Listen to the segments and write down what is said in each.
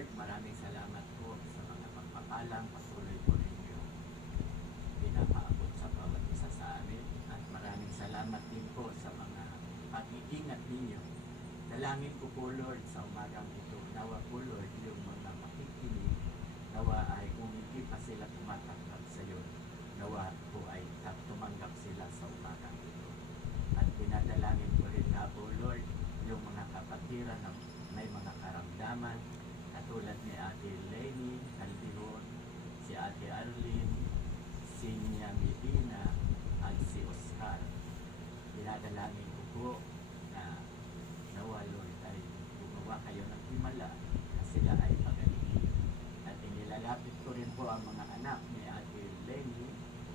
Lord, maraming salamat po sa mga pagpapalang patuloy po ninyo pinapaabot sa bawat isa sa amin. At maraming salamat din po sa mga pag-iingat ninyo. Dalangin ko po Lord sa umagang ito, nawa po Lord yung mga makikinig, nawa ay kung hindi pa sila tumatanggap sa iyo, nawa po ay tumanggap sila sa umagang ito. At pinadalangin ko rin na po Lord yung mga kapatiran na may mga karamdaman katulad ni Ate Lenny Calderon, si Ate Arlene, si Nia Medina at si Oscar. Pinadalangin ko po na nawa Lord ay gumawa kayo ng himala na sila ay pagalingin. At inilalapit ko rin po ang mga anak ni Ate Lenny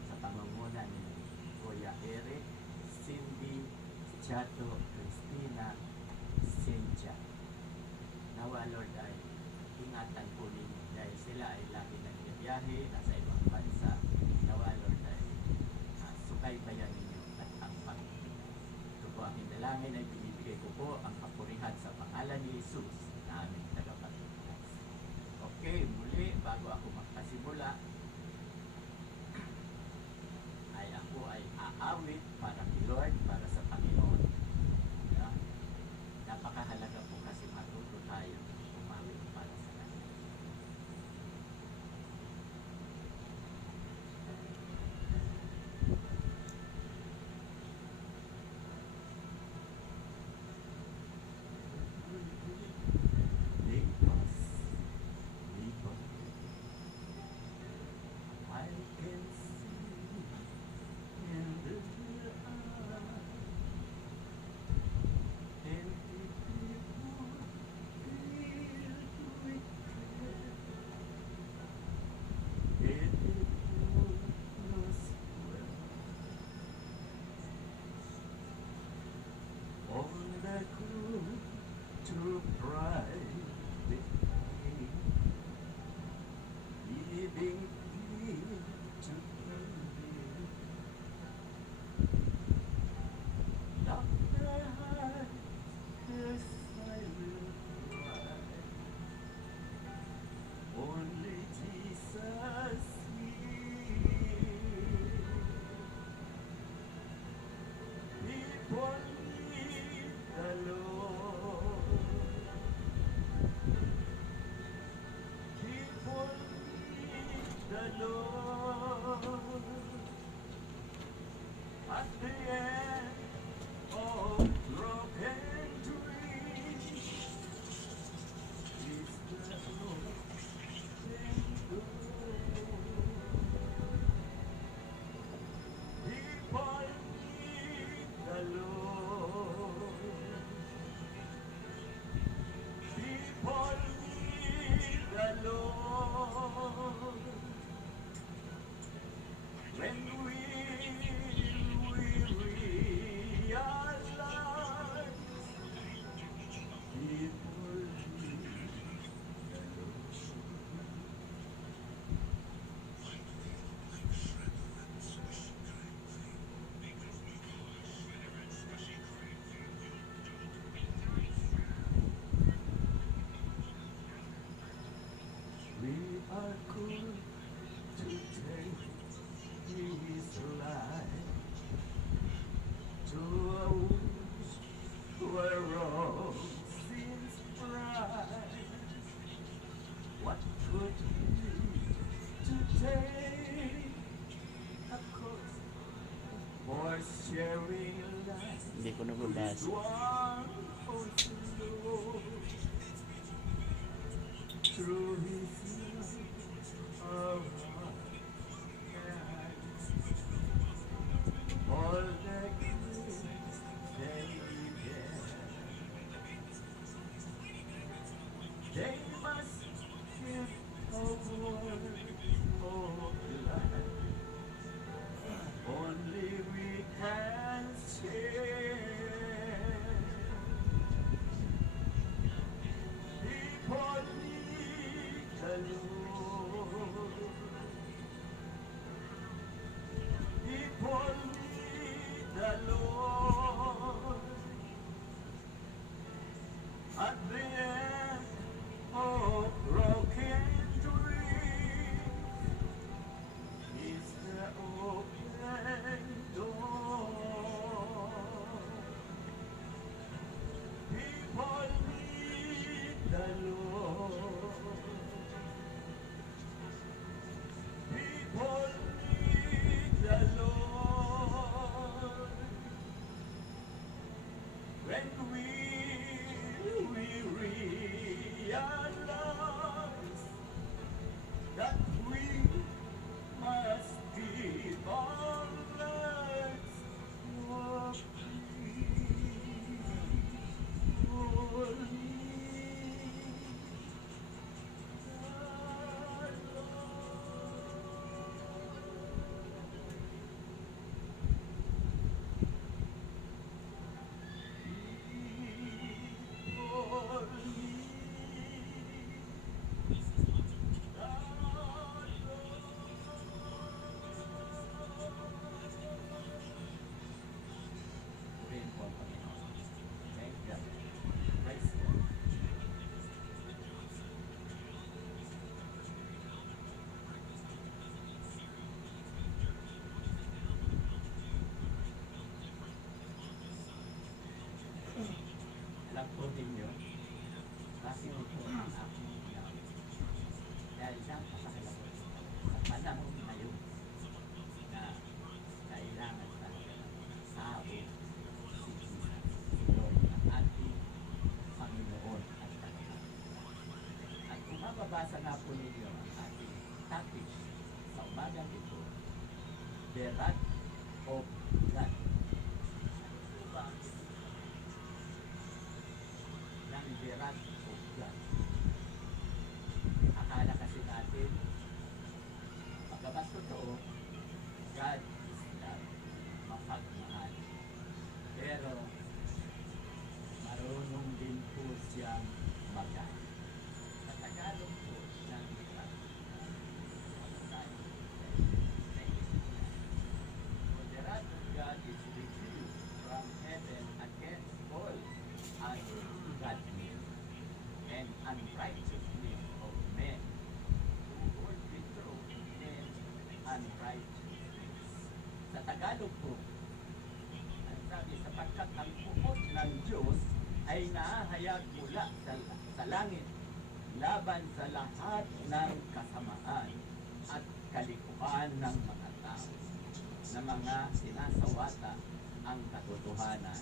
sa pangunguna ni Kuya Eric, Cindy, Chato, Christina, Cynthia. Nawa Lord ay ingatan po ninyo dahil sila ay lagi nagbibiyahe nasa ibang bansa. Nawa Lord ay subaybayan ninyo at ang Panginoon. Ito po ang dalangin ay binibigay ko po ang kapurihan sa pangalan ni Jesus na aming tagapagligtas. Okay, muli bago ako magpasimula ay ako ay aawit para kay Lord, para sa Panginoon. Napakahalaga po kasi matuto tayo umawit para sa Kanya. I can see in the eye and to pride leaving me to believe not the heart yes I will cry only Jesus people need the Lord. People need the Lord. At the end of broken dreams is the hope and gold. People need the Lord. People need the Lord. When we realize people need the Lord. We are called to take His life to those who are wrong since pride. What could be to take a cost for sharing life Hindi ko with nababasa. one who's Lord? Through His love, all the good they get, they must give a word of life. Only we can share. mababasa nga po ninyo ang ating topic sa umagang ito, the wrath of God. Ano po ba ang ng the wrath of God? Akala kasi natin, pagkabat totoo, God is love, mapagmahal. Pero, marunong din po siyang magalit. Sa Tagalog po ng wrath. For the wrath of God is revealed from heaven against all ungodliness and unrighteousness of men who hold the truth in unrighteousness. Sa Tagalog po, ang sabi, sapagkat ang pupot ng Diyos ay nahahayag mula sa langit laban sa lahat ng kasamaan at kalikuan ng mga tao na mga sinasawata ang katotohanan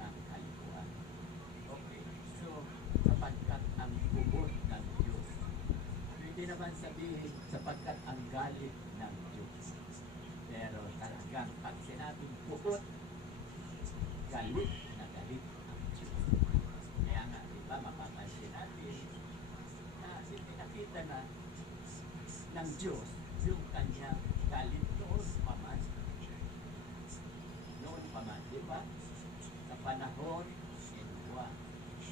ng kalikuan. Okay, so sapagkat ang pupot ng Diyos, hindi naman sabihin sapagkat ang galit ng Diyos. Pero talagang pag sinabing pupot, galit na galit ang Diyos. Kaya nga, di ba, mapapansin natin na ipinakita na ng Diyos yung kanyang galit noon paman. Noon paman, di ba? Sa panahon ni Noah,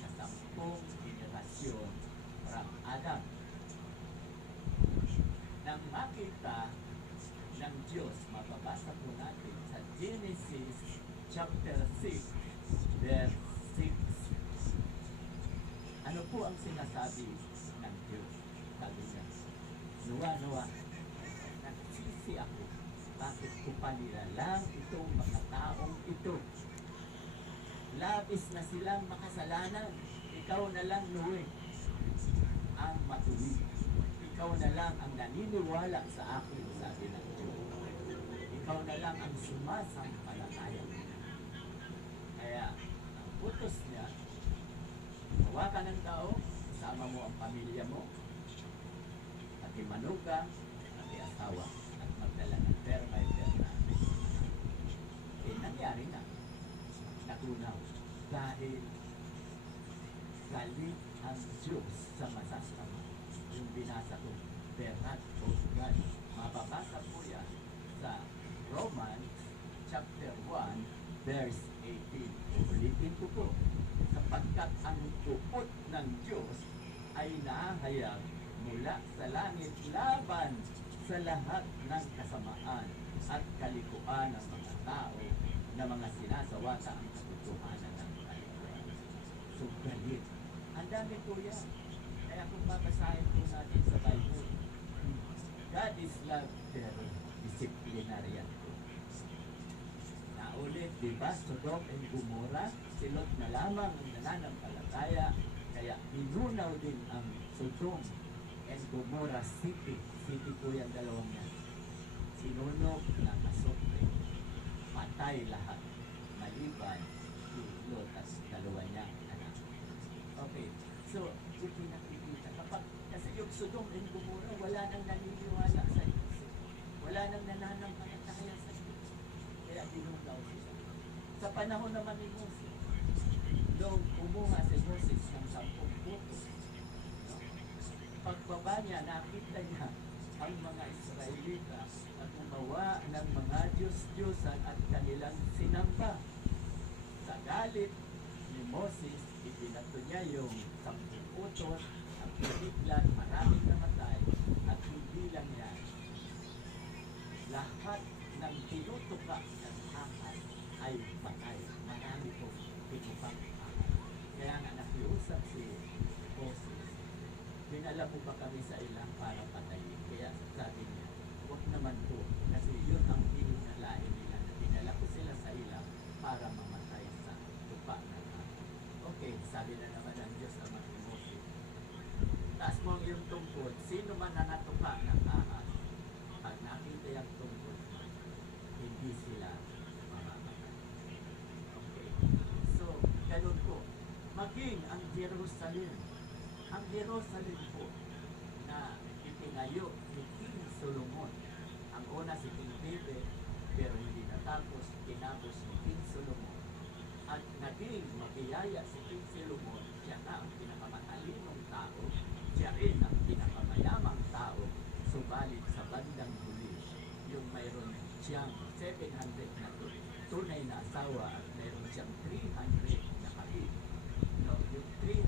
sa 10 generasyon from Adam. Nang makita ng Diyos, mababasa po natin sa Genesis chapter 6, verse 6. Ano po ang sinasabi ng Diyos? Sabi niya, Noah, nagsisi ako. Bakit ko pa nilalang itong mga taong ito? Labis na silang makasalanan. Ikaw na lang, Noe, ang matuwid. Ikaw na lang ang naniniwala sa akin, sabi ng Diyos. Ikaw na lang ang sumasampalataya. Kaya, ang utos niya, gawa ka ng tao, kasama mo ang pamilya mo, pati manugang, pati asawa, at magdala ng pair by pair na. Eh, nangyari na. Natunaw. Dahil galit ang Diyos sa masasama. Yung binasa ko, the wrath of God. Mababasa po yan sa Romans chapter 1, verse 18. Ulitin ko po. Sapagkat ang pupot ng Diyos ay nahahayag mula sa langit laban sa lahat ng kasamaan at kalikuan ng mga tao na mga sinasawata ang katotohanan ng kalikuan. So, galit. Ang dami po yan. Kaya kung babasahin po natin sa Bible, God is love, pero disciplinarian po. Naulit, diba, Sodom and Gomorrah, silot na lamang ang nananampalataya, kaya inunaw din ang Sodom and Gomorrah City. City po yung dalawang yan. Sinunog ng asopre. Patay lahat. Maliban si Lot at dalawa niya anak. Okay, so ipinakikita kapag kasi yung Sodom and Gomorrah wala nang naniniwala sa Diyos. Wala nang nananampalataya sa Diyos. Kaya binugaw sila. Sa panahon naman ni Moses, nung kumuha si Moses ng 10 puto, no? Pagbaba niya, nakita niya ang mga Israelita at gumawa ng mga Diyos-Diyosan at kanilang sinamba. Sa galit ni Moses, ibinato niya yung 10 utos at piniglan, maraming namatay at hindi lang yan. Lahat ng tinutuka ng ahas ay patay. Marami po tinupang ahas. Kaya nga nakiusap si Moses, dinala po ba kami sa ilang para patayin? Kaya sabi niya, huwag naman po. Kasi yun ang hinalain nila na dinala ko sila sa ilang para mamatay sa tupa ng ahas. Okay, sabi na naman ng Diyos naman ni Moses, taas mo ang iyong tungkod, sino man na natupa ng ahas, pag nakita yung tungkod, hindi sila mamamatay. Okay, so ganun po. Maging ang Jerusalem Ang Jerusalem po na itinayo ni King Solomon. Ang una si King David, pero hindi natapos, tinapos ni King Solomon. At naging mabiyaya si King Solomon, siya na ang pinakamatalinong tao, siya rin ang pinakamayamang tao, subalit sa bandang huli, yung mayroon siyang 700 na tunay na asawa at mayroon siyang 300 na kapit. No, yung 300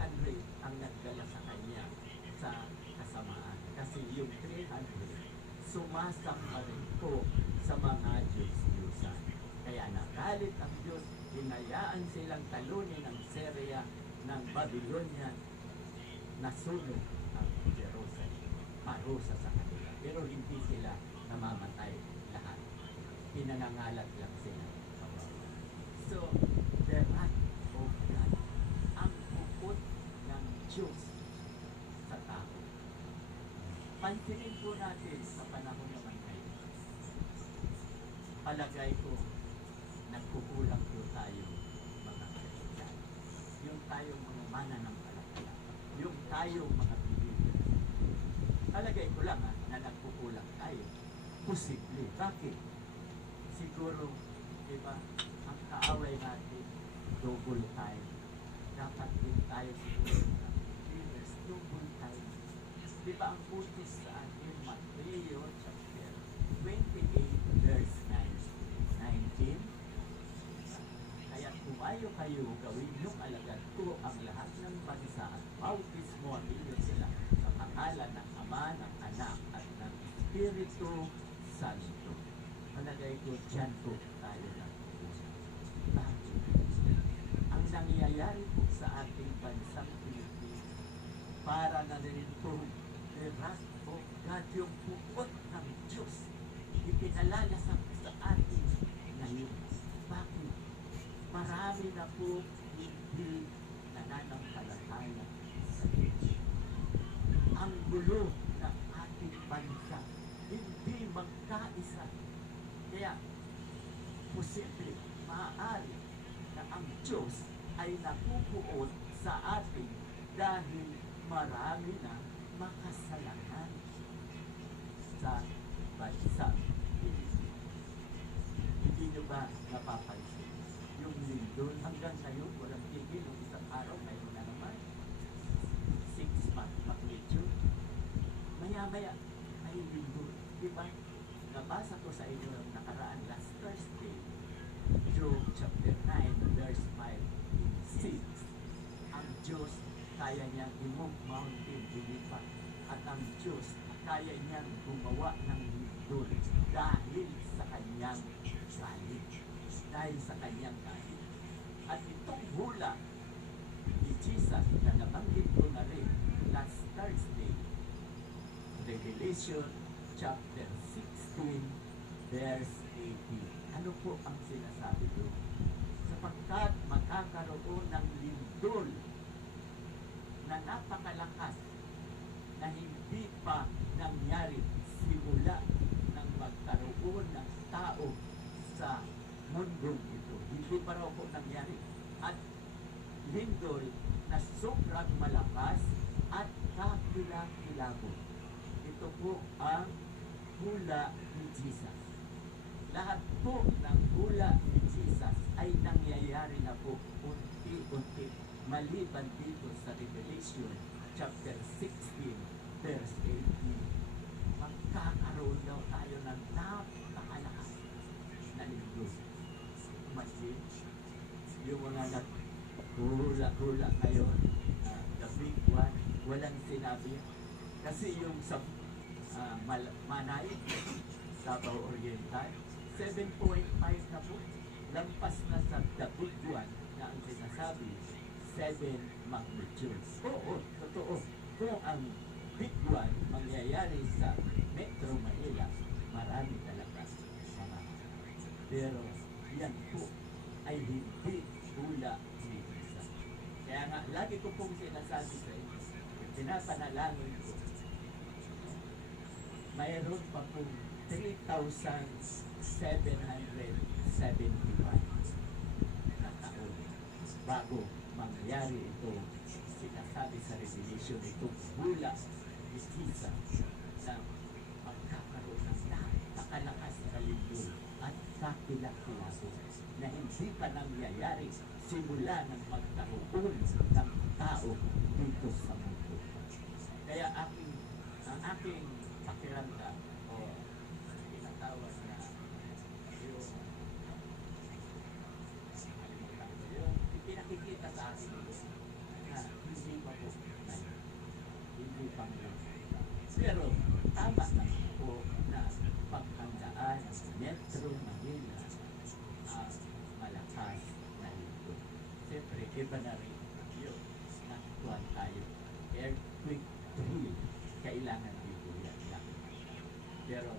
ang nagdala sa kanya sa kasamaan. Kasi yung 300 sumasamba rin po sa mga Diyos-Diyusan. Kaya nagalit ang Diyos, hinayaan silang talunin ng Syria ng Babylonia, nasunog ang Jerusalem, parusa sa kanila. Pero hindi sila namamatay lahat. Pinangangalat lang sila. So, the wrath of God, ang pupot ng Diyos sa tao. Pansinin po natin sa panahon naman ngayon. Palagay ko, nagkukulang po tayo mga Kristiyan. Yung tayong mga mananampalataya. Yung tayong mga believers. Palagay ko lang na nagkukulang tayo. Posible. Bakit? Siguro, diba, ang kaaway natin, double time. Dapat din tayo siguro na believers, double time. Diba ang utos sa atin, Mateo chapter 28 verse 19? Kaya kumayo kayo, gawin yung alagad ko ang lahat ng bansa at bautismo ninyo sila sa pangalan ng Ama, ng Anak at ng Espiritu Santo. Palagay ko, dyan po tayo na. Bakit? Ang nangyayari po sa ating bansang Pilipinas, para na rin po the wrath of God, yung pupot ng Diyos, ipinalalasap sa atin ngayon. Bakit? Marami na po hindi nananampalataya sa Diyos. Ang gulo ng ating bansa, hindi magkaisa. Kaya, posible, maaari na ang Diyos ay napupuot sa atin dahil marami na makasalanan sa bansa Pilipinas. Hindi nyo ba napapansin? Yung lindol hanggang ngayon, walang tigil. Yung isang araw, mayroon na naman 6 magnitude. Maya-maya, may lindol. Diba? Nabasa ko sa inyo ng nakaraan last Thursday, Job chapter 9, verse 5 and 6. Ang Diyos, kaya niyang i-move mountain, dilipat. At ang Diyos, kaya niyang gumawa ng lindol dahil sa kanyang galit. Dahil sa kanyang galit. At itong hula ni Jesus na nabanggit ko na rin last Thursday, Revelation chapter 16 verse 18. Ano po ang sinasabi doon? Sapagkat magkakaroon ng lindol na napakalakas na hindi pa nangyari simula ng magkaroon ng tao sa mundong ito. Hindi pa raw po nangyari. At lindol na sobrang malakas at kakilakilabot. Ito po ang hula ni Jesus. Lahat po ng hula ni Jesus ay nangyayari na po unti-unti maliban dito sa Revelation chapter 16 verse 18. Magkakaroon daw tayo ng napakalakas na lindol. Imagine, yung mga nag-hula-hula ngayon, the big one, walang sinabi. Kasi yung sa Manay, Davao Oriental, 7.5 na po. Lampas na sa the big one na ang sinasabi, 7 magnitude. Oo, totoo. Kung ang big one mangyayari sa Metro Manila, marami talaga mga. Pero yan po ay hindi hula ni Jesus. Kaya nga, lagi ko pong sinasabi sa inyo, pinapanalangin ko, mayroon pa pong 3,771 na taon bago mangyari ito sinasabi sa Revelation itong bula ni Jesus na magkakaroon ng napakalakas na lindol at kakilakilabo na hindi pa nangyayari simula ng magkaroon ng tao dito sa mundo. Kaya ang aking pakiramdam o tinatawag na yung pinakikita sa atin na hindi pa po ngayon. Hindi pa ngayon. Pero tama na po na paghandaan ng Metro Manila ang malakas na lindol. Siyempre, iba na rin yun. Nakuha tayo. Earthquake drill. Kailangan dito yan lang. Pero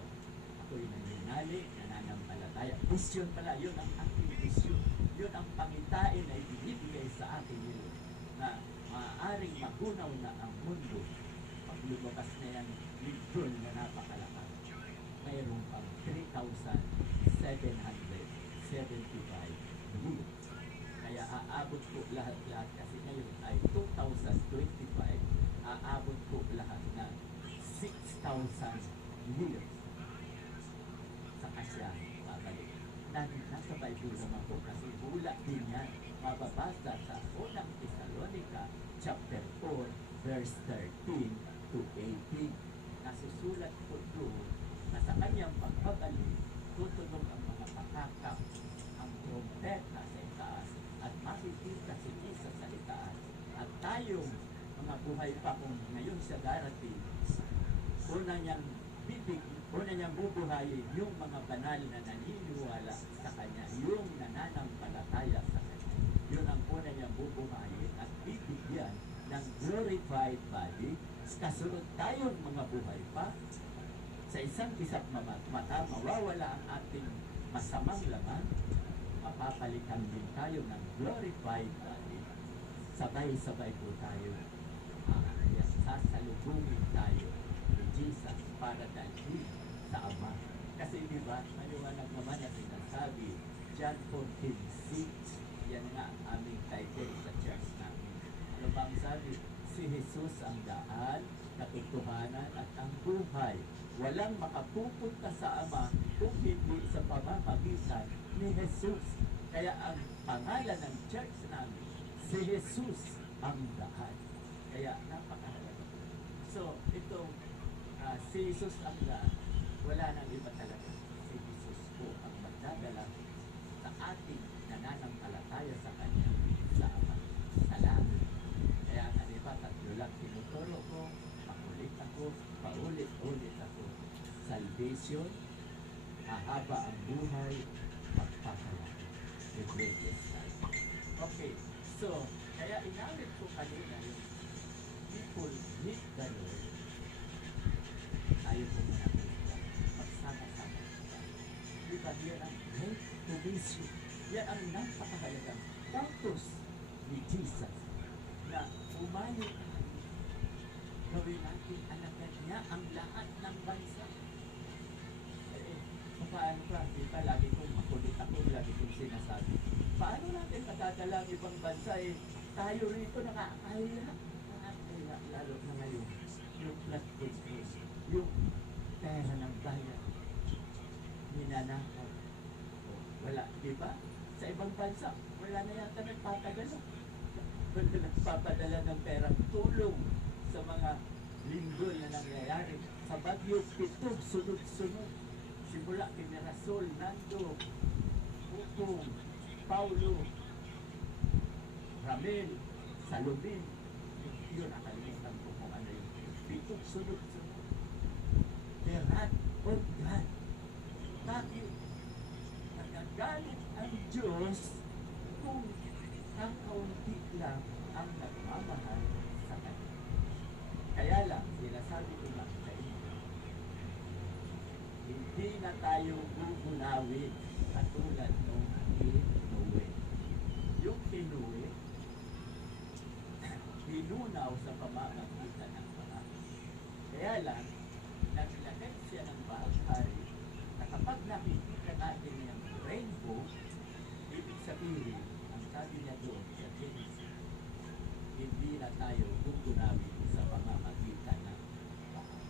ako'y naninali, nananampalataya. Vision pala, yun ang aking vision. Yun ang pangitain na ibinibigay sa akin yun na maaaring magunaw na ang mundo pag lumakas na yan lindol na napakalakas. Mayroon pang 3,775 years. Kaya aabot po lahat kasi ngayon ay 2025, aabot po lahat na 6,000 years. Saka siya babalik. Nasa Bible naman po kasi bula din yan. Mababasa sa unang Thessalonica chapter 4 verse 13 to 18. Nasusulat po doon na sa kanyang pagbabalik tutunog ang mga pakakap, ang trompeta sa itaas at makikita si Jesus sa itaas at tayong mga buhay pa kung ngayon siya darating, una niyang bubuhayin yung mga banal na naniniwala sa kanya, yung nananampalataya sa kanya. Yun ang una niyang bubuhayin at bibigyan ng glorified body. Kasunod tayong mga buhay pa, sa isang mata, mawawala ang ating masamang laman, mapapalitan din tayo ng glorified body. Sabay-sabay po tayo. Sasalubungin tayo ni Jesus para dalhin sa Ama. Kasi di ba, maliwanag naman na sinasabi, John 14:6, yan nga aming title sa church namin. Ano ba ang sabi? Si Jesus ang daan, katotohanan at ang buhay. Walang makapupunta sa Ama kung hindi sa pamamagitan ni Jesus. Kaya ang pangalan ng church namin, si Jesus ang daan. Kaya napakahalaga. So, itong si Jesus ang daan, wala nang iba talaga. Si Jesus po ang magdadala sa ating nananampalataya sa Kanya sa Ama, sa langit. Kaya nga diba, tatlo lang tinuturo ko, makulit ako, paulit-ulit ako. Salvation, hahaba ang buhay, magpapalaki. The greatest life. Okay, so, kaya inawit ko kanina yung people need the Lord. Tayo po mga Christian, magsama-sama. Diba, yan ang great commission. Yan ang napakahalagang purpose ni Jesus na umayo gawin natin alagan niya ang lahat ng bansa. Paano ba? Diba, lagi kong makulit ako, lagi kong sinasabi. Paano natin matadala ang ibang bansa tayo rito nakakaya. Lalo na ngayon, yung flood control, yung pera ng bayan, ninanakaw. Wala, di ba? Sa ibang bansa, wala na yata nagpapagala. Wala nagpapadala ng perang tulong sa mga lindol na nangyayari. Sa Bagyo Pitog, sunod-sunod. Simula Pinarasol, Nando, Putong, Paulo, Ramel, Salubin. Yun, nakalimutan ko kung ano yung Pitog, sunod-sunod. Berat, oh God. Bakit? Nagagalit ang Diyos kung kakaunti lang ang nagmamahal sa Kanya. Kaya lang, sinasabi ko lang sa inyo, hindi na tayo gugunawin katulad nung Noe. Yung Noe, hinunaw sa pamamagitan ng marami. Kaya lang, naglagay siya ng bahagari na kapag nakikita natin yung rainbow, ibig sabihin, ang sabi niya doon sa Genesis, hindi na tayo gugunamit sa pamamagitan ng bahay.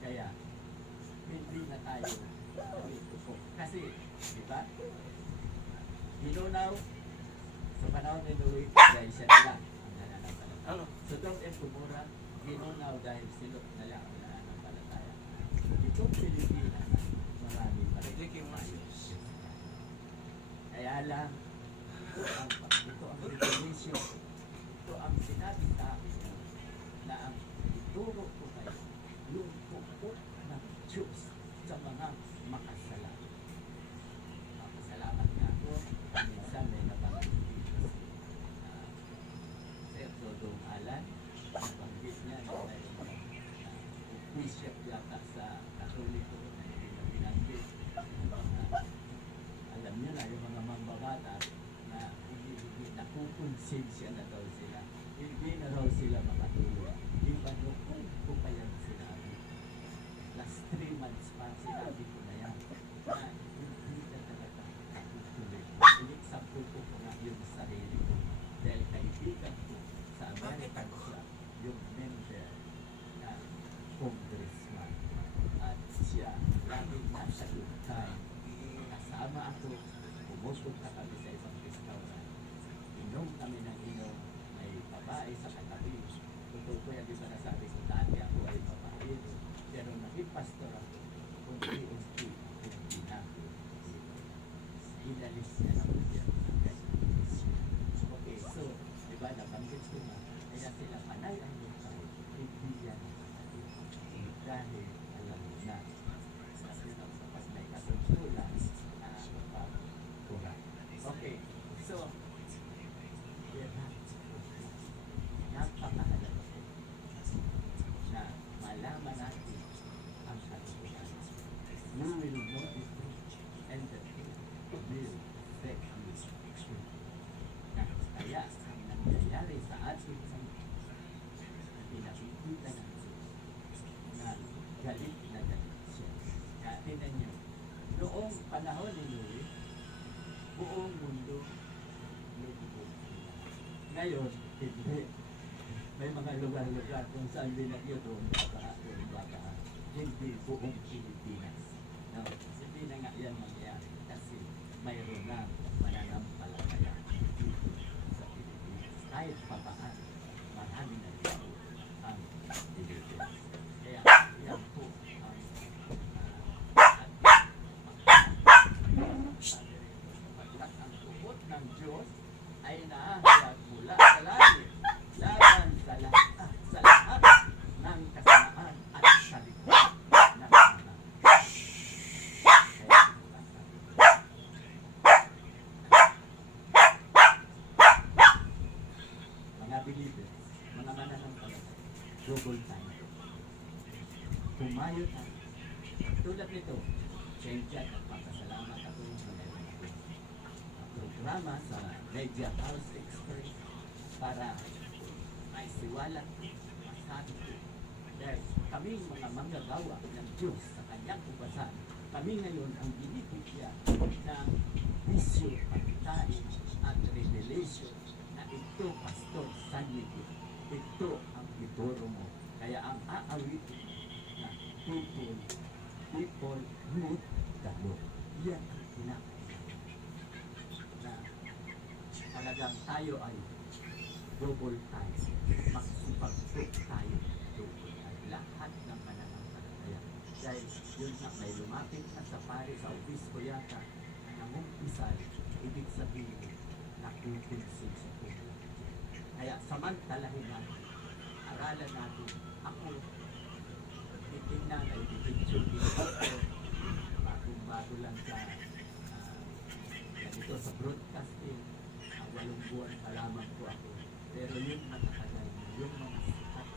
Kaya, hindi na tayo upo. Kasi, di ba? Ginunaw sa panahon ni Noe dahil siya nila ang nananampalataya. Ano? Sodom and Gomorrah, ginunaw dahil silot na lang ang nananampalataya. Itong Pilipinas, marami pa rin tayo. Kaya lang, ito ang revelation. Ito ang sinabi sa akin na ang ituro ko kayo, yung pupot ng Diyos sa mga makasalanan. Makasalamat nga ako, minsan may nabanggit dito si Sir Dodong Alan, nabanggit niya na mayroon bishop yata sa Katoliko na hindi na binanggit. Alam niyo na yung mga mambabata na hindi nakukonsensya na daw sila. Hindi na raw sila makatulog. Iba noon ko pa yan sinabi. Last 3 months pa sinabi ko na yan. Na hindi na talaga nakatuloy. In-example ko po nga yung sarili ko. Dahil kaibigan ko sa American Club, yung member na congressman. At siya, laging nasa good time. Kasama ako, pumupunta kami sa isang restaurant. Inom kami ng inom, may babae sa katabi. Totoo ko yan, di ba nasabi ko dati ako ay babae. Pero naging pastor ako, unti-unti, hindi na. Inalis niya ng gobyerno. Okay, so, di ba, nabanggit ko na, kaya sila panay ang lupaw, hindi yan nakatid. Dahil, alam mo na, kasi kapag may kasuntulan, mapapura. Okay, so, yan na. Napakahalaga po na malaman natin ang katotohanan. We will know the truth and the truth will set you free. Na kaya ang nangyayari sa ating mundo na pinakikita ng Diyos na galit na galit siya. Kaya tinan niyo, noong panahon ni Noe, buong mundo lubog. Ngayon, hindi. May mga lugar-lugar kung saan binagyo doon baka. Hindi buong Pilipinas. No, hindi na nga yan mangyayari kasi mayroon na mananampalataya dito sa Pilipinas. Kahit papaan, marami na dito ang Pilipinas. Kaya yan po ang pagkat ang tupot ng Diyos ay naahayag mula sa langit laban sa lahat ng kasamaan at salita ng mga believers, mga mananampalataya, double time. Pumayo tayo. Tulad nito, change at magpapasalamat ako sa meron ako. Ang programa sa Media House Express para may siwala masabi ko. Dahil kaming mga manggagawa ng Diyos sa kanyang kubasan, kami ngayon ang binibigyan ng visyo, pagkain at revelation na ito, Pastor Sanlito, ito ang ituro mo. Kaya ang aawitin na people need the Lord. Yan ang pinakailangan. Na talagang tayo ay double tayo. Magsipag-put tayo double tayo. Lahat ng mananampalataya. Dahil yun na may lumapit na sa pare sa obispo yata na namumpisal, ibig sabihin nakukonsin sa puso. Kaya samantalahin natin, aralan natin, ako titignan ay bibigyan ako bagong-bago lang sa ganito sa broadcasting, 8 buwan pa lamang po ako. Pero yung matatagal, yung mga sikat,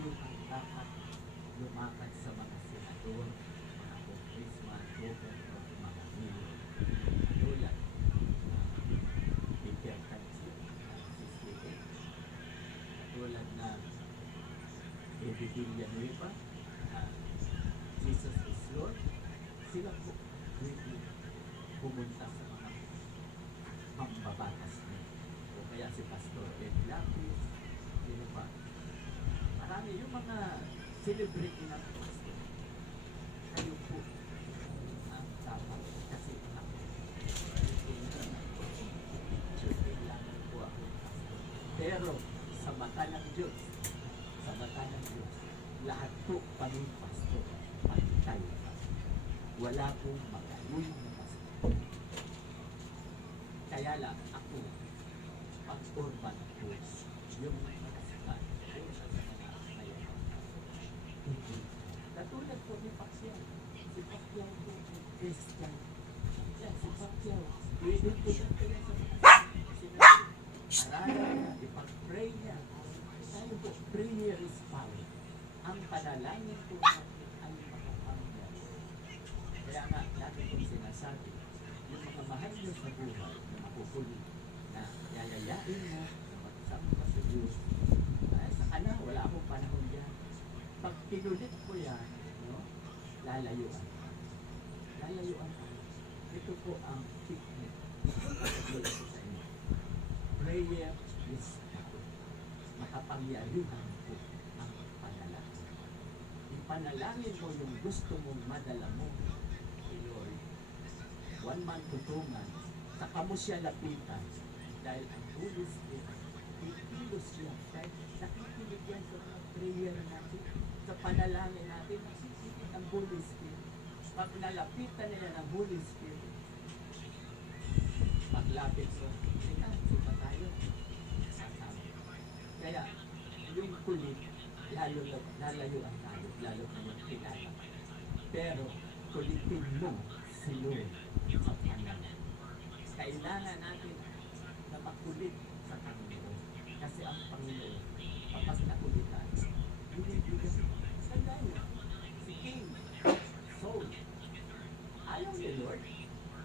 yung ang dapat lumakad sa mga senador, mga congressman, governor, mga mayor, tulad Peter Tansi, tulad na David Villanueva, Jesus is Lord, sila po pwede pumunta sa mga mambabatas niya. O kaya si Pastor Ed Lapis, Sino pa? Marami yung mga celebrity na pastor. Kayo po ang dapat kasi ako. Shooting lang po ako pastor. Pero sa mata ng Diyos, sa mata ng Diyos, lahat po kami pastor. Pantay pa. Wala pong magaling na pastor. Kaya lang ako, pag-urban ko, yung makasipan ko sa mga mayaman. Katulad po ni Pacquiao. Si Pacquiao po, Christian. Yan, si Pacquiao. Pwede po siya kaya sa mga sinabi. Aralan na, ipag-pray niya. Tayo po, prayer is power. Ang panalangin po natin ay makapangyari. Kaya nga, lagi kong sinasabi, yung mga mahal nyo sa buhay na makukulit, na yayayain na, na magsama sa Diyos, ay sa kana, wala akong panahon dyan. Pag pinulit ko yan, no, lalayuan. Lalayuan ka. Ito po ang technique. Ito sa inyo. Prayer is power. Makapangyarihan po ang panalangin. Ipanalangin mo yung gusto mong madala mo kay Lord. 1 month to 2 months, saka mo siya lapitan dahil ang Holy Spirit, ikilos siya kahit nakikinig yan sa mga prayer natin, sa panalangin natin, nakikinig ang Holy Spirit. Pag nalapitan nila ng Holy Spirit, paglapit mo, sika tayo, sasama. Kaya, yung kulit, lalayuan tayo, lalo na yung kilala. Pero, kulitin mo si Lord sa panalangin. Kailangan natin na makulit sa Panginoon. Kasi ang Panginoon, kapag nakulitan, binibigyan. Tandaan niyo, si King Saul, ayaw ni Lord,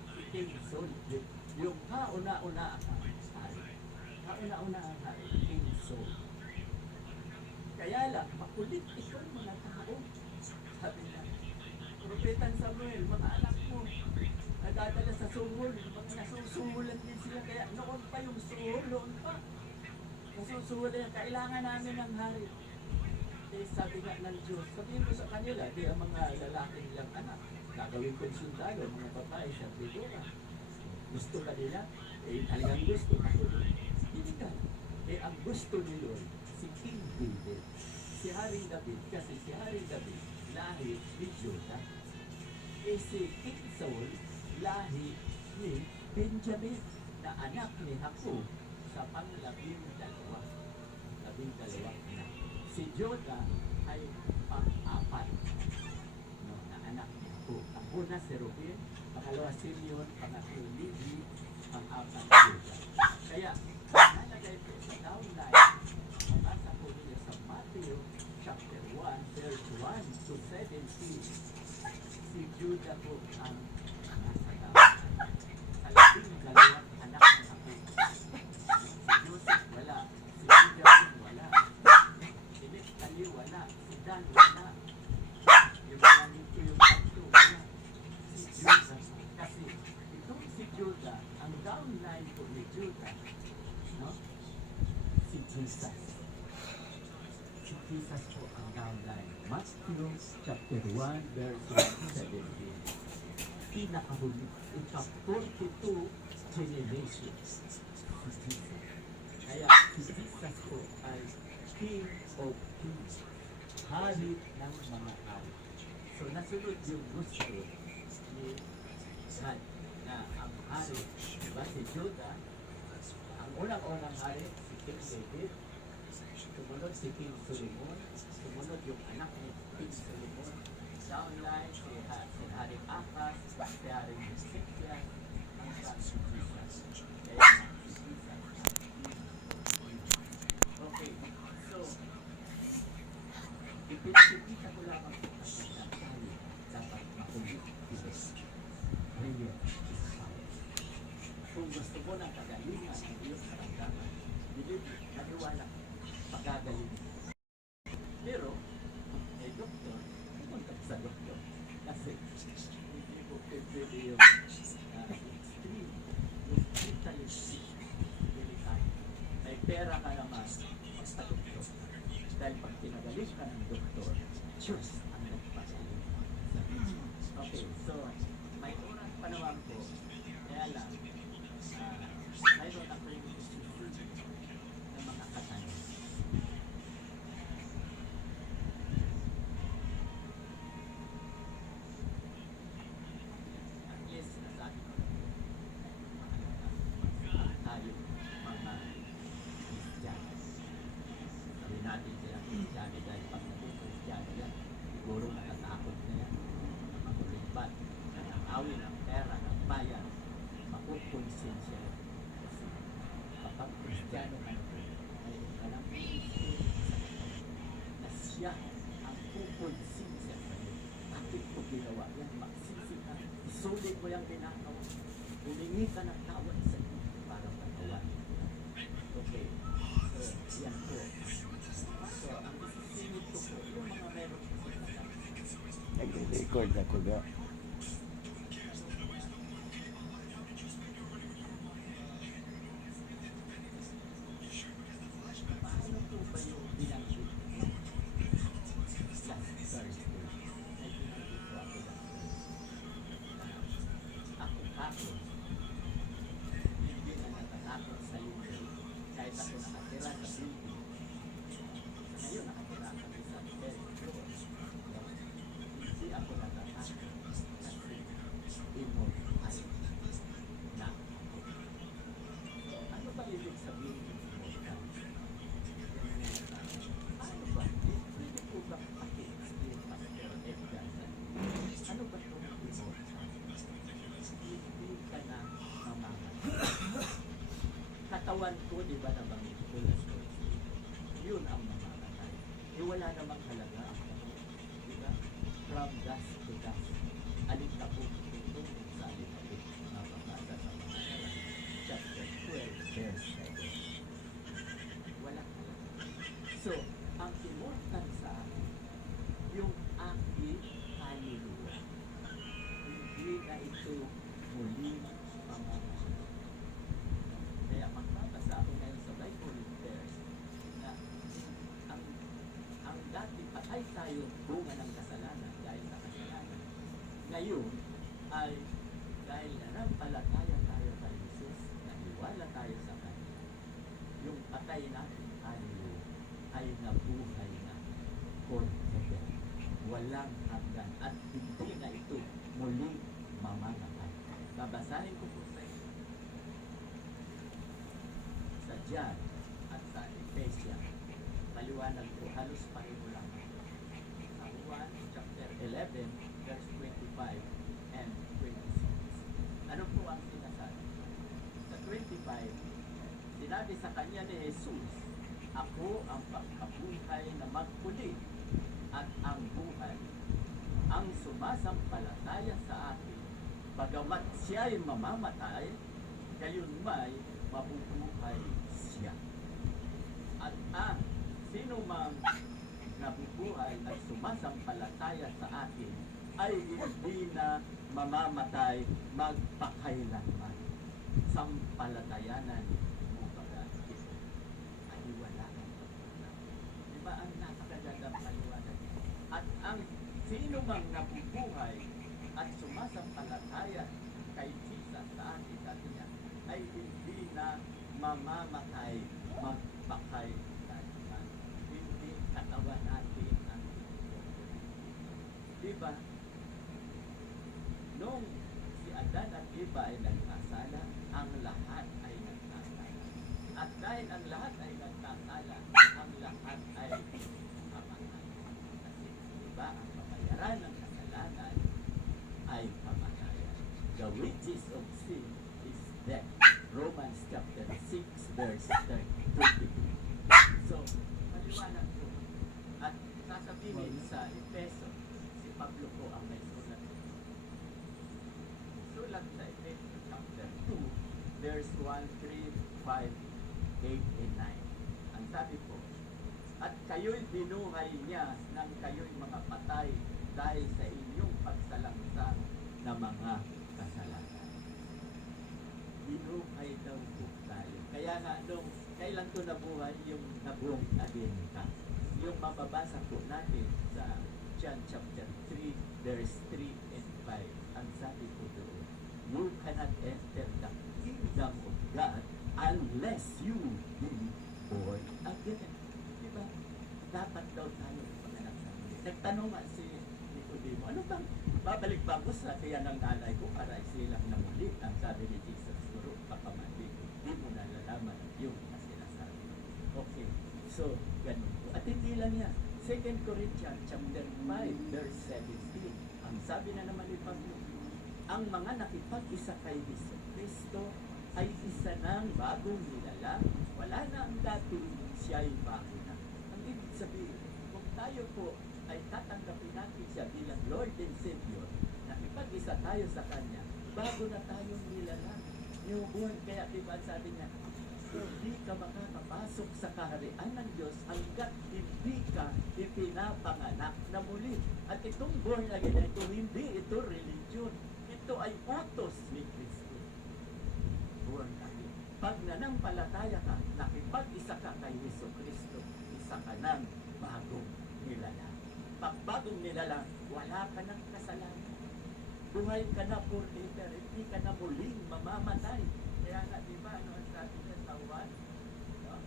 si King Saul, yung kauna-una ang hari. Kauna-una ang hari, King Saul. Kaya lang, makulit ito mga tao. Sabi niya, Propetan Samuel, mga anak mo, nadadala sa sungol, mga nasusungulan din sila, kaya noon pa yung sungol, noon pa. Nasusungulan, kailangan namin ng hari. Eh, sabi nga ng Diyos, sabihin mo sa kanila, di ang mga lalaki nilang anak, gagawin kong sundalo, mga babae sa bidura. Gusto ka nila? Eh, talagang gusto. Hindi ka. Eh, ang gusto ni Lord, si King David, si Haring David, kasi si Haring David, lahi ni Judah. Eh, si King Saul, lahi ni Benjamin, na anak ni Jacob sa pang-12. 12 anak. Si Judah ay pang-4 na anak ni Jacob. Ang una si Ruben, pangalawa Simeon, pangatlo Levi, pang-4 Judah. Kaya, nalagay po sa downline, mabasa po niya sa Matthew chapter 1, verse 1 to 17, si Judah po ang nasa downline. Sa 12 anak ni Jacob. Si Joseph wala, si Benjamin wala, si Nephtali wala, si Dan wala, yung mga nito yung tatlo wala, si Judah. Kasi itong si Judah, ang downline po ni Judah, no? Si Jesus. Si Jesus po ang downline. Matthew chapter 1 verse 17. Pinakahuli, ika-42 generations. Si Jesus. Kaya si Jesus po ay King of Kings. Hari ng mga hari. So nasunod yung gusto ni God na ang hari, diba si Judah, ang unang-unang hari, si King David, sumunod si King Solomon, sumunod yung anak ni King Solomon, downline si Haring Akas, si Haring Hezekiah, hanggang si Jesus. Kaya si Jesus. Okay, so, ipinakikita ko lamang po kasi na tayo dapat makulit Diyos. Prayer is power. Kung gusto mo ng kagalingan ng iyong karamdaman, naniwala ko, pagagaling. Pero, doktor, pumunta sa doktor. Kasi, hindi ko pwede yung extreme, yung mental bumalik ka ng doktor, Diyos ang nagpagaling. Okay, so may oras pa naman po. Kaya lang, mayroon ako yung isusunod na mga katanungan. At least, nasabi ko na po, tayo, mga Kristiyano. Sabi natin silang Kristiyano dahil pag naging Kristiyano yan, siguro natatakot na yan. Makulimbat, nanangawin ng pera, ng bayan, makukonsensya yan. Kasi kapag Kristiyano ka na po, mayroon ka ng Espiritu na siya ang kukonsensya sa iyo. Bakit ko ginawa yan? Magsisi ka. Isulit mo yung ginagawa. Humingi ka ng tawad sa iyo para patawarin. Okay. So, yan po. So, ang isisingit ko po, yung mga meron ko sa kanya. Nag-record ako ga. Paano po ba yung binanggit niyo? Last Thursday. Ay, binanggit ko ako last Thursday. Ako kako. Hindi na natatakot sa UK. Kahit ako nakatira sa building. Sa ngayon, nakatira kami sa third floor. Hindi ako natatakot. Kasi immortal na ako. So, ano ba ibig sabihin ng immortal? Ano ba? Pwede ko ba paki-explain Pastor Edgar? Ano ba itong immortal? Hindi ka na mamamatay. Katawan ko, di ba nabanggit ko last Thursday? Yun ang mamamatay. Wala namang halaga ang katawan. Di ba? From dust to dust. Alikabok tutulong sa alikabok. Mapapasa sa mga nalang. Chapter 12, verse 7. Walang halaga. So, ang immortal sa akin, yung aking kaluluwa. Hindi na ito muling mamamatay. Kaya magbabasa ako ngayon sa Bible verse na ang dati patay tayo bunga ng kasalanan dahil sa kasalanan. Ngayon ay dahil nanampalataya tayo kay Jesus, naniwala tayo sa Kanya, yung patay natin kaluluwa ay nabuhay na forever. Walang hanggan at hindi na ito muling mamamatay. Babasahin ko po sa inyo. Sa John at sa Ephesians, maliwanag po, halos pareho lang. Sa 1 chapter 11, verse 25 and 26. Ano po ang sinasabi? Sa 25, sinabi sa kanya ni Jesus, ako ang pagkabuhay na magpuli at ang buhay. Ang sumasampalataya sa akin, bagamat siya'y mamamatay, gayon may mabubuhay siya. At ang sino mang nabubuhay at sumasampalataya sa akin ay hindi na mamamatay magpakailanman. Sampalatayanan mo baga ito ay wala ang pagkulang. Diba ang napakagandang paliwanag? At ang sino mang nabubuhay at sumasampalataya kay Jesus sa atin, sabi niya, ay hindi na mamamatay magpakailanman. Hindi katawan natin ang diba? Nung si Adan at Eva ay nagkasala, ang lahat ay nagkasala. At dahil ang lahat ay nagkasala, ang lahat ay pamatay. Kasi diba, ang pabayaran ng kasalanan ay pamatayan. The wages of sin is death. Romans chapter 6 verse 22. So, maliwanag po. At sasabihin sa Efeso, si Pablo po ang may sulat. Sulat sa Efeso chapter 2 verse 1, 3, 5, 8, and 9. Ang sabi po, at kayo'y binuhay niya nang kayo'y mga patay dahil sa inyong pagsalangsang na mga kasalanan. Binuhay daw po tayo. Kaya nga, nung kailan ko nabuhay yung nabuong agenda. yung mababasa po natin sa John chapter 3, verse 3 and 5. Ang sabi po doon, you cannot enter the kingdom of God unless you be born again. Diba? Dapat daw tayo panganak sa muli. Nagtanong nga si Nicodemo, ano bang babalik ba ako sa tiyan ng nanay ko para isilang na muli? Ang sabi ni Jesus, guro, kapamandi, hindi mo nalalaman yung sinasabi. Okay, so ganun po. At hindi lang yan. 2 Corinthians chapter 5, verse 17. Ang sabi na naman ni Pablo, ang mga nakipag-isa kay Kristo ay isa ng bagong nilalang. Wala na ang dati, siya ay bago na. Ang ibig sabihin, kung tayo po ay tatanggapin natin siya bilang Lord and Savior, nakipag-isa tayo sa Kanya, bago na tayong nilalang. Newborn, kaya diba sabi niya, hindi ka makakapasok sa kaharian ng Diyos hanggat hindi ka ipinapanganak na muli. At itong born again na ito, hindi ito religion. Ito ay utos ni Kristo. Born again. Pag nanampalataya ka, nakipag-isa ka kay Yesu Kristo, isa ka ng bagong nilalang. Pag bagong nilalang, wala ka ng kasalanan. Buhay ka na forever, hindi ka na muling mamamatay. Kaya nga, di ba, ano ang sabi niya sa Juan? No?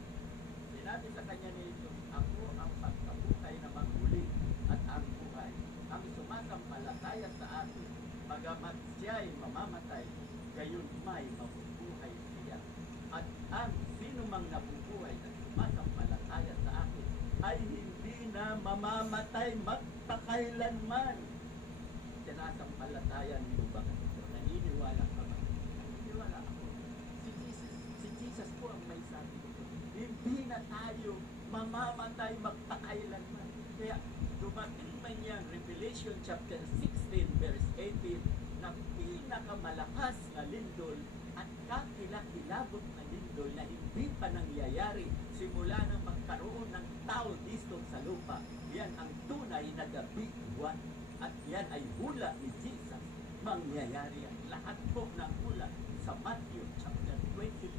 Sinabi sa kanya ni Jesus, ako ang pagkabuhay na magmuli at ang buhay. Ang sumasampalataya sa akin, bagamat siya'y mamamatay, gayon may mabubuhay siya. At ang sino mang nabubuhay at sumasampalataya sa akin, ay hindi na mamamatay magpakailanman. Sinasampalatayan mo ba ito? Naniniwala ka ba? Naniniwala ako. Si Jesus po ang may sabi ito. Hindi na tayo mamamatay magpakailanman. Kaya dumating man yan, Revelation chapter 16 verse 18, na pinakamalakas na lindol at kakilakilabot na lindol na hindi pa nangyayari simula nang magkaroon ng tao dito sa lupa. Yan ang tunay na the big one. At yan ay hula ni Jesus. Mangyayari yan. Lahat po ng hula sa Matthew chapter 24,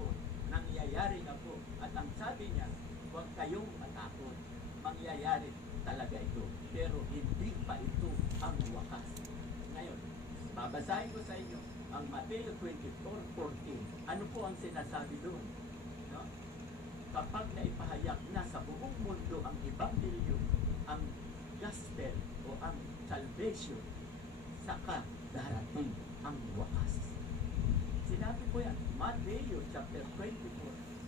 nangyayari na po. At ang sabi niya, huwag kayong matakot. Mangyayari talaga ito. Pero hindi pa ito ang wakas. Ngayon, babasahin ko sa inyo ang Matthew 24:14. Ano po ang sinasabi doon? No? Kapag naipahayag na sa buong mundo ang ebanghelyo, ang gospel o ang salvation, saka darating ang wakas. Sinabi ko yan, Matthew chapter 24,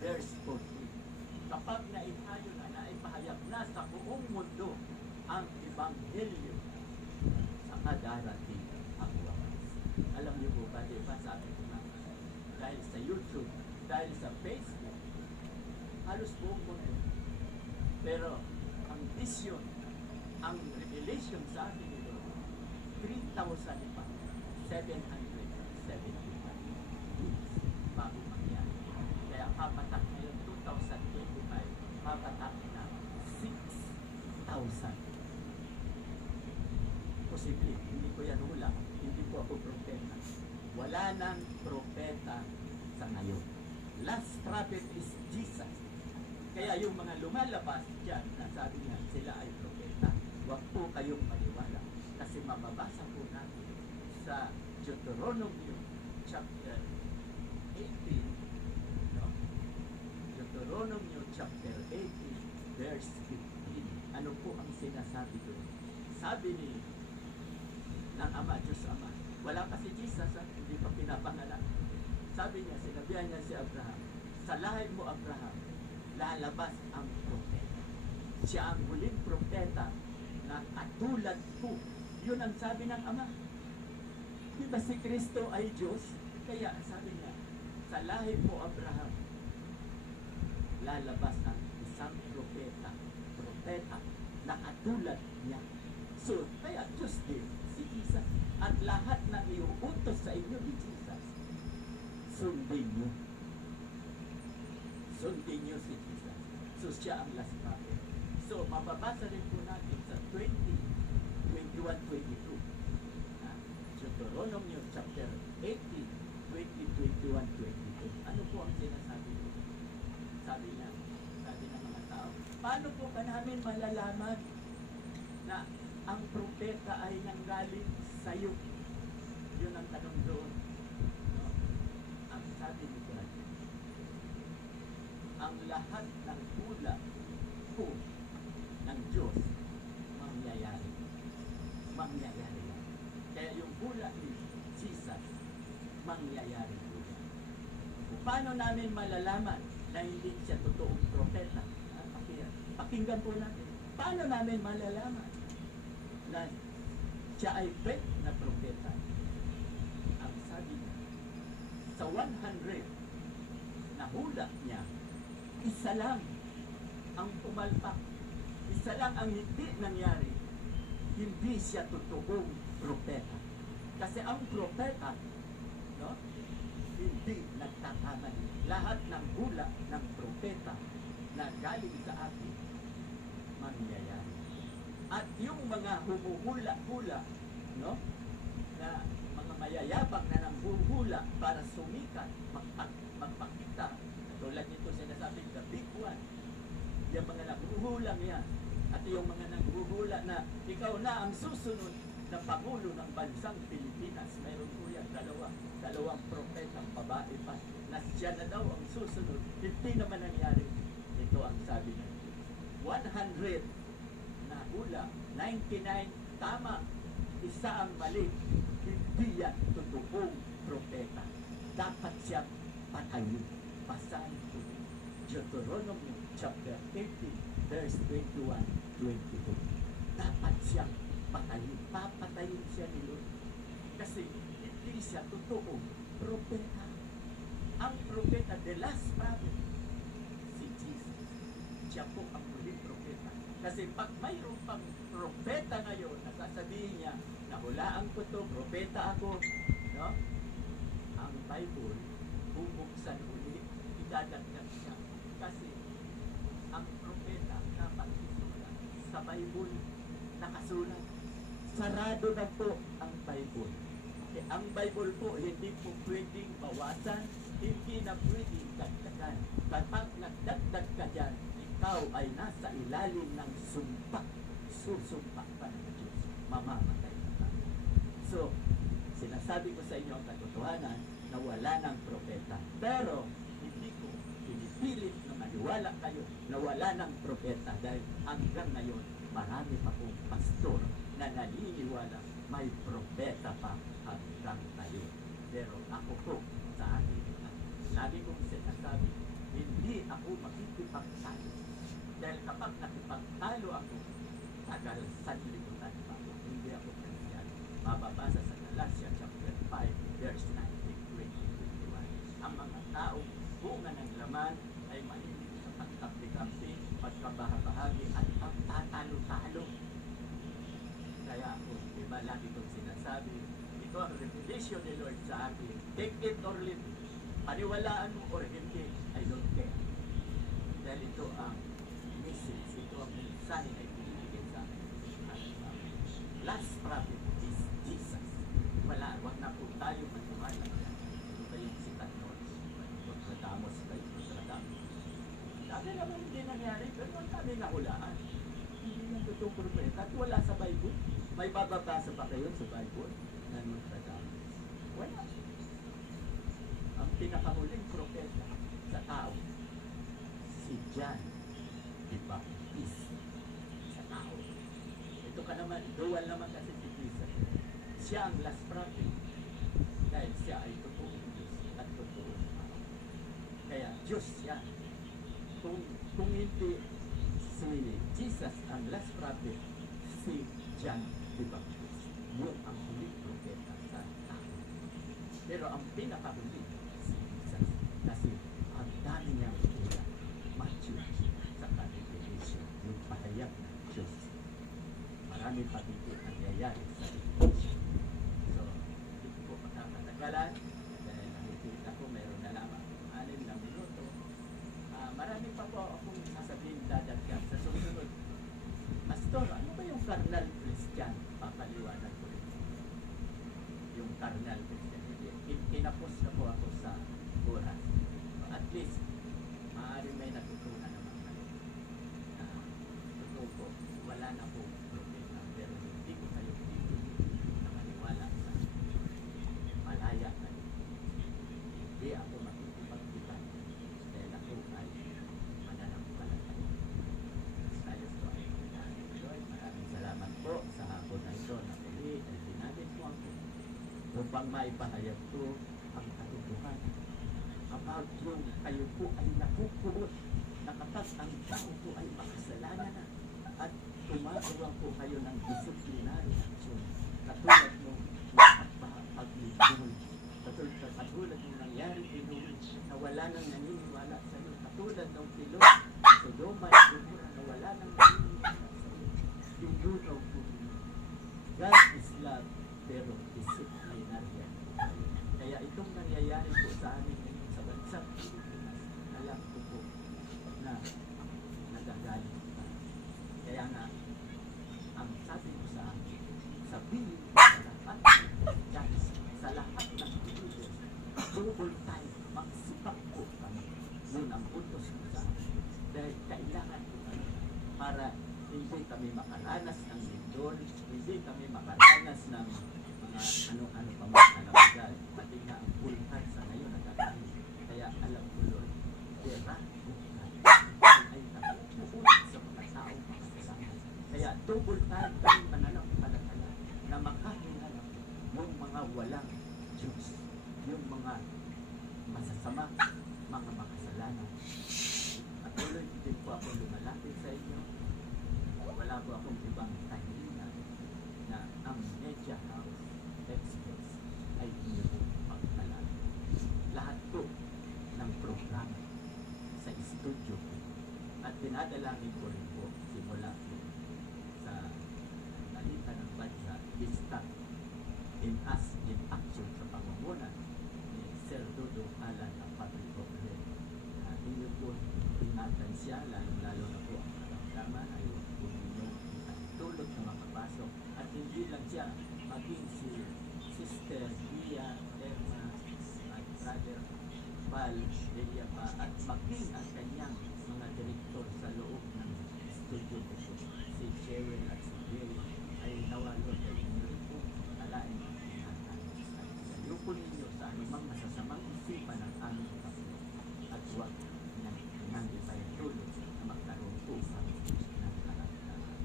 verse 14. Kapag naihayo na, naipahayag na sa buong mundo ang ebanghelyo, saka darating ang wakas. Alam niyo po ba, diba, sabi ko na, dahil sa YouTube, dahil sa Facebook, halos buong mundo. Pero ang vision, ang revelation sa atin ito, 3,775 bago mangyari. Kaya papatak ngayon 2025, papatak na 6,000. Posible, hindi ko yan hula, hindi ko ako propeta. Wala nang propeta sa ngayon. Last prophet is Jesus. Kaya yung mga lumalabas dyan, nasabi niya, sila ay propeta. Huwag po kayong maniwala. Kasi mababasa po natin sa Deuteronomy chapter 18, no? Deuteronomy chapter 18, verse 15. Ano po ang sinasabi doon? Sabi ni ng Ama, Diyos Ama, wala kasi Jesus, hindi pa pinapangalan. Sabi niya, sinabihan niya si Abraham, sa lahi mo Abraham, lalabas ang propeta. Siya ang huling propeta na katulad ko. Yun ang sabi ng Ama. Di ba si Kristo ay Diyos? Kaya sabi niya, sa lahi mo Abraham, lalabas ang isang propeta na katulad niya. So, kaya Diyos din, si Jesus. At lahat na iuutos sa inyo ni Jesus, sundin niyo. Sundin niyo si Jesus. So, siya ang last prophet. So, mababasa rin po natin sa 21-22. Deuteronomy chapter 18, 20, 21, 22. Ano po ang sinasabi ko? Sabi niya, sabi ng mga tao, Paano po ka namin malalaman na ang propeta ay nanggaling sa iyo? Yun ang tanong doon. No? Ang sabi ni God, ang lahat ng hula po ng Diyos mangyayari. Mangyayari yan. Kaya yung hula ni Jesus, mangyayari po yan. Paano namin malalaman na hindi siya totoong propeta? Pakinggan po natin. Paano namin malalaman na siya ay fake na propeta? Ang sabi niya, sa 100 na hula niya, isa lang ang pumalpak. Isa lang ang hindi nangyari. Hindi siya totoong propeta. Kasi ang propeta, no, hindi nagtakamali. Lahat ng hula ng propeta na galing sa atin, mangyayari. At yung mga humuhula-hula, no, na mga mayayabang na nanghuhula para sumikat, magpakita, tulad nito sinasabing the big one, yung mga naghuhulang yan, at yung mga naghuhula na ikaw na ang susunod na Pangulo ng bansang Pilipinas. Mayroon po yan, dalawang propetang babae pa, na siya na daw ang susunod. Hindi naman nangyari. Ito ang sabi niya. 100 na hula, 99 tama, isa ang mali. Hindi yan totoong propeta. Dapat siyang patayin. Basahin ko. Deuteronomy chapter 18, verse 21-22. Dapat siyang patayin. Papatayin siya ni Lord. Kasi hindi siya totoong propeta. Ang propeta, the last prophet, si Jesus. Siya po ang huling propeta. Kasi pag mayroon pang propeta ngayon, nasasabihin niya, nahulaan ko to, propeta ako, no? Ang Bible, bubuksan uli, idadagdag siya. Kasi ang propeta dapat isulat sa Bible, nakasulat. Sarado na po ang Bible. Ang Bible po, hindi po pwedeng bawasan, hindi na pwedeng dagdagan. Kapag nagdagdag ka dyan, ikaw ay nasa ilalim ng sumpa. Susumpa pa ng Diyos. Mamamatay ka pa. So, sinasabi ko sa inyo ang katotohanan na wala ng propeta. Pero, hindi ko pinipilit na maniwala kayo na wala ng propeta dahil hanggang ngayon, marami pa pong pastor na naniniwala may propeta pa hanggang ngayon. Pero ako po sa akin, lagi kong sinasabi, hindi ako makikipagtalo. Dahil kapag nakipagtalo ako, tagal sanlibutan pa ako. Hindi ako Kristiyan. Mababasa sa Galatia chapter 5, verse 19-21. Ang mga taong bunga ng laman ay mahilig sa pagkampi-kampi, pagkabahabahagi at pagtatalo-talo. Kaya ako, diba, lagi kong sinasabi, ito ang revelation ni Lord sa akin. Take it or leave it. Paniwalaan mo or hindi, I don't care. Dahil ito ang message, ito ang mensahe na ibinigay sa akin. Last prophet is Jesus. Wag na po tayo maniwala. Ito ba yung sikat noon? Nostradamus ba yung Nostradamus? Dati naman hindi nangyari, pero ang kami nahulaan. Hindi nang totoong propeta at wala sa Bible. May bababasa pa kayo sa Bible na Nostradamus? Wala. Ang pinakahuling propeta sa tao, si John the Baptist sa tao. Ito ka naman, dual naman kasi si Jesus. Siya ang last prophet dahil siya ay totoong Diyos at totoong tao. Kaya Diyos siya. Kung hindi si Jesus ang last prophet, si John the Baptist. Yun ang huling propeta sa tao. Pero ang pinakahuli, si Jesus. Kasi ang dami niyang ulat. Matthew sa Revelation, yung pahayag ng Diyos. Maraming pagiging nangyayari sa Revelation. So, hindi ko pagkakatagalan. Dahil nakikita ko, mayroon na lamang 6 na minuto. Marami pa po akong sasabihin dadagdag sa susunod. Pastor, ano ba yung carnal Christian? Papaliwanag ko rin. Yung carnal Christian. Kinapos na po ako sa oras. So at least, maaaring may natutunan naman kayo. upang maipahayag ko ang katotohanan. Kapag yung kayo po ay napupuot na kapag ang tao po ay makasalanan na at tumagawa po kayo ng disciplinary action, katulad nung paglibol, katulad nung nangyari kay Noe na wala nang naniniwala sa iyo, katulad ng Pilot, Sodoma at Gomorra na wala nang naniniwala sa iyo, yung lunaw po ninyo. God is love, pero disciplinary yan po kayo. Kaya itong nangyayari po sa amin ngayon sa bansang Pilipinas, alam ko po na nagagalit pa. Kaya nga, ang sabi ko sa akin, sabihin ko sa lahat ng Christians, sa lahat ng believers, double time, magsipak po kami. Yun ang utos ko sa akin. Dahil kailangan ko kami para hindi kami makaranas ng lindol, hindi kami makaranas ng mga ano-ano pa mga kalabagay. Pati nga ang bulkan sa ngayon nagkakalit. Kaya alam ko, Lord, dera bulkan ay napupuot sa mga taong makasalanan. Kaya double time kami pananampalataya na makahinala yung mga walang Diyos, yung mga masasama, mga makasalanan. Patuloy din po ako lumalapit sa inyo. Wala po akong ibang kahilingan na ang Media House Express ay hindi po pagkalala. Lahat po ng programa sa studio po. At dinadalangin ko rin po simula po sa talita ng bansa, start in us in action sa pamumunan ni Sir Dodo Alan ng Public of Health. Inyo po ingatan siya, lalo na po ang karamdaman ay po ninyong tulog na makapasok. At hindi lang siya, maging si Sister Gia, Emma, at Brother Val, Delia pa, at maging ang kanyang mga direktor sa loob ng studio po po, si Cheryl at si Jerry, ay nawalo sa inyo po, alain ang ingatan. At sayupon ninyo sa anumang masasamang isipan ng aming kapwa, at huwag nang ipahintulot na magkaroon po kami ng kalantaran.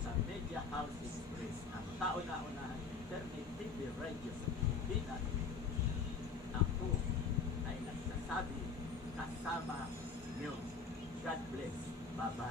Sa Media House Express, ang kauna-unahan internet TV radio sa Pilipinas, ako ay nagsasabi kasama nyo. God bless. Bye-bye.